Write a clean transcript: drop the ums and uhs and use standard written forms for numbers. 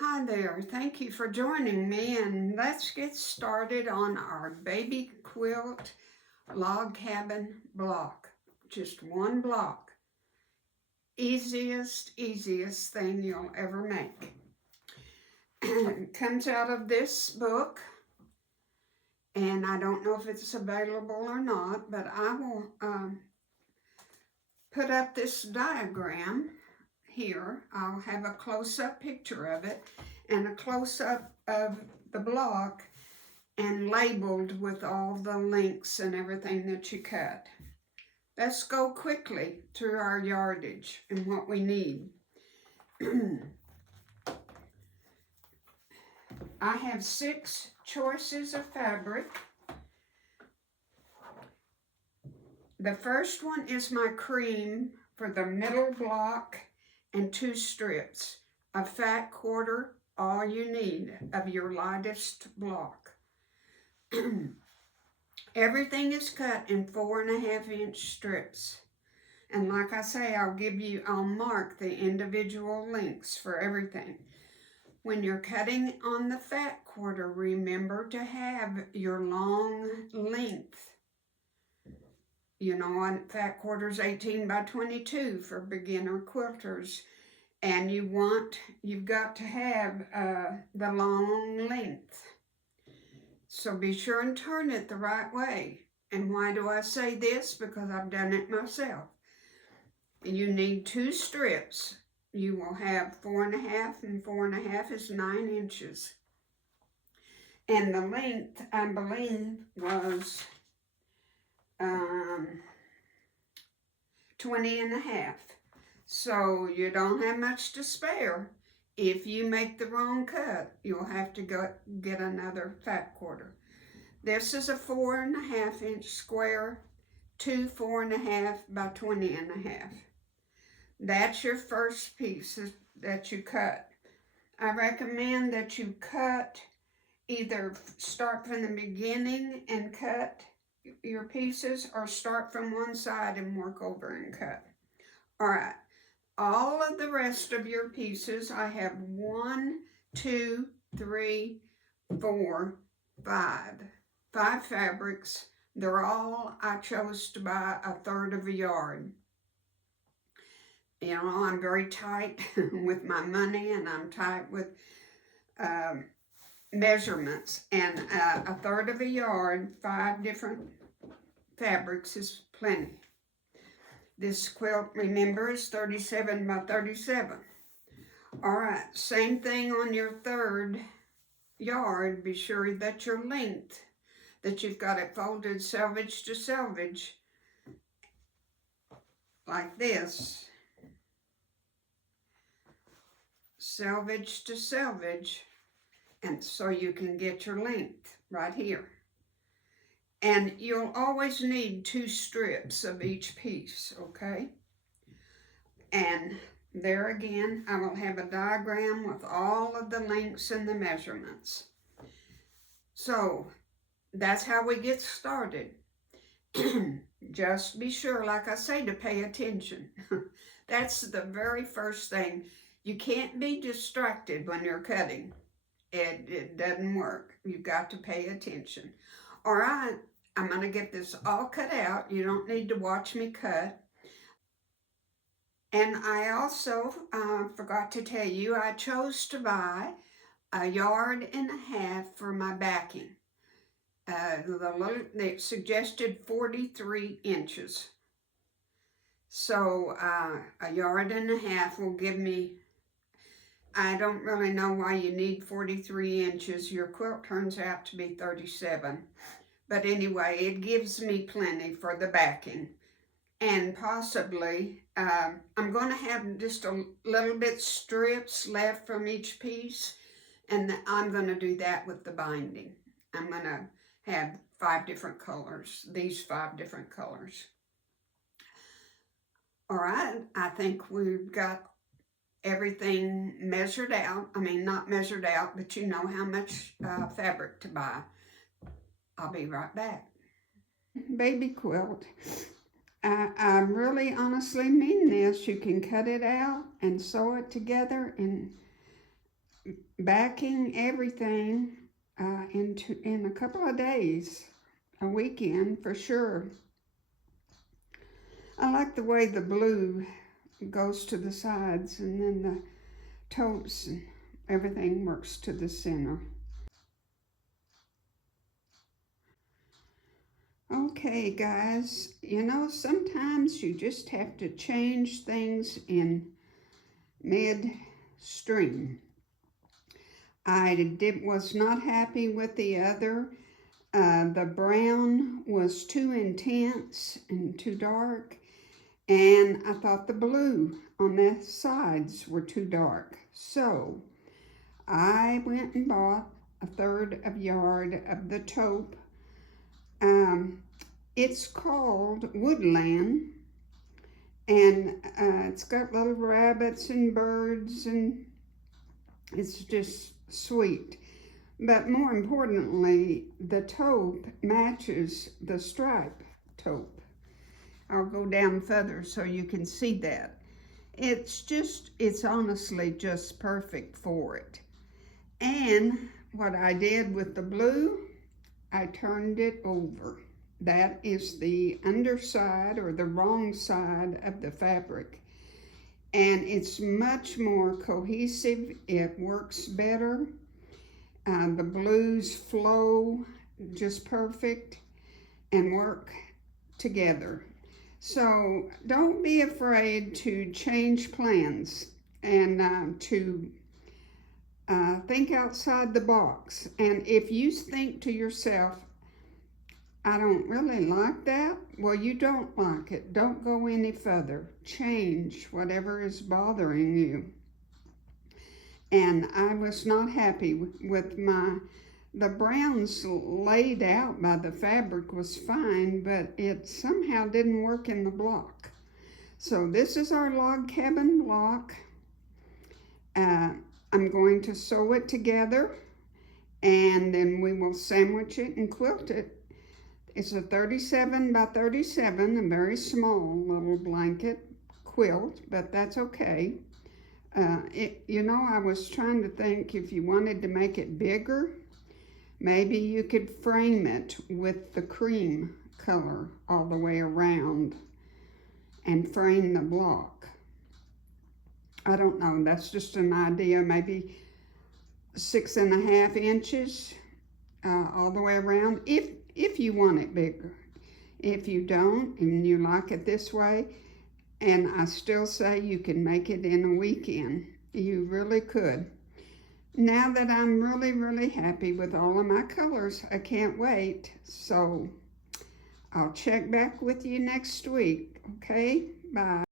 Hi there, thank you for joining me, and let's get started on our baby quilt log cabin block. Just one block. Easiest thing you'll ever make. It comes out of this book, and I don't know if it's available or not, but I will put up this diagram here. I'll have a close-up picture of it and a close-up of the block and labeled with all the links and everything that you cut. Let's go quickly through our yardage and what we need. I have 6 choices of fabric. The first one is my cream for the middle block and 2 strips. A fat quarter, all you need of your lightest block. Everything is cut in 4.5-inch strips. And like I say, I'll mark the individual links for everything. When you're cutting on the fat quarter, remember to have your long length. You know, on fat quarter's 18 by 22 for beginner quilters. And you've got to have the long length. So be sure and turn it the right way. And why do I say this? Because I've done it myself. You need 2 strips. You will have 4.5, and 4.5 is 9 inches. And the length, I believe, was 20.5. So you don't have much to spare. If you make the wrong cut, you'll have to go get another fat quarter. This is a 4.5-inch square, 2 4.5 by 20.5. That's your first piece that you cut. I recommend that you cut, either start from the beginning and cut your pieces, or start from one side and work over and cut. All right. All of the rest of your pieces, I have 1, 2, 3, 4, 5 fabrics. I chose to buy 1/3 of a yard. You know, I'm very tight with my money, and I'm tight with measurements. And 1/3 of a yard, 5 different fabrics is plenty. This quilt, remember, is 37 by 37. All right, same thing on your 3rd yard. Be sure that your length, that you've got it folded selvage to selvage, like this. Selvage to selvage, and so you can get your length right here. And you'll always need 2 strips of each piece, okay? And there again, I will have a diagram with all of the lengths and the measurements. So that's how we get started. Just be sure, like I say, to pay attention. That's the very first thing. You can't be distracted when you're cutting. It doesn't work. You've got to pay attention. All right, I'm going to get this all cut out. You don't need to watch me cut. And I also forgot to tell you, I chose to buy 1.5 yards for my backing. They suggested 43 inches. So 1.5 yards will give me, I don't really know why you need 43 inches. Your quilt turns out to be 37. But anyway, it gives me plenty for the backing. And possibly, I'm going to have just a little bit strips left from each piece. And I'm going to do that with the binding. I'm going to have 5 different colors, these 5 different colors. All right, I think we've got everything measured out. I mean, not measured out, but you know how much fabric to buy. I'll be right back. Baby quilt. I really honestly mean this. You can cut it out and sew it together in backing everything in a couple of days, a weekend for sure. I like the way the blue goes to the sides and then the totes and everything works to the center. Okay guys, sometimes you just have to change things in midstream. I was not happy with the other. The brown was too intense and too dark, and I thought the blue on the sides were too dark. So I went and bought a third of yard of the taupe. It's called Woodland, and it's got little rabbits and birds, and it's just sweet. But more importantly, the taupe matches the stripe taupe. I'll go down further so you can see that. It's honestly just perfect for it. And what I did with the blue, I turned it over. That is the underside or the wrong side of the fabric. And it's much more cohesive. It works better. The blues flow just perfect and work together. So don't be afraid to change plans and to think outside the box. And if you think to yourself, I don't really like that, well, you don't like it. Don't go any further. Change whatever is bothering you. And I was not happy with the browns laid out by the fabric was fine, but it somehow didn't work in the block. So this is our log cabin block. I'm going to sew it together, and then we will sandwich it and quilt it. It's a 37 by 37, a very small little blanket quilt, but that's okay. I was trying to think if you wanted to make it bigger, maybe you could frame it with the cream color all the way around and frame the block. I don't know, that's just an idea, maybe 6.5 inches all the way around, if you want it bigger. If you don't and you like it this way, and I still say you can make it in a weekend. You really could. Now that I'm really, really happy with all of my colors, I can't wait. So I'll check back with you next week. Okay? Bye.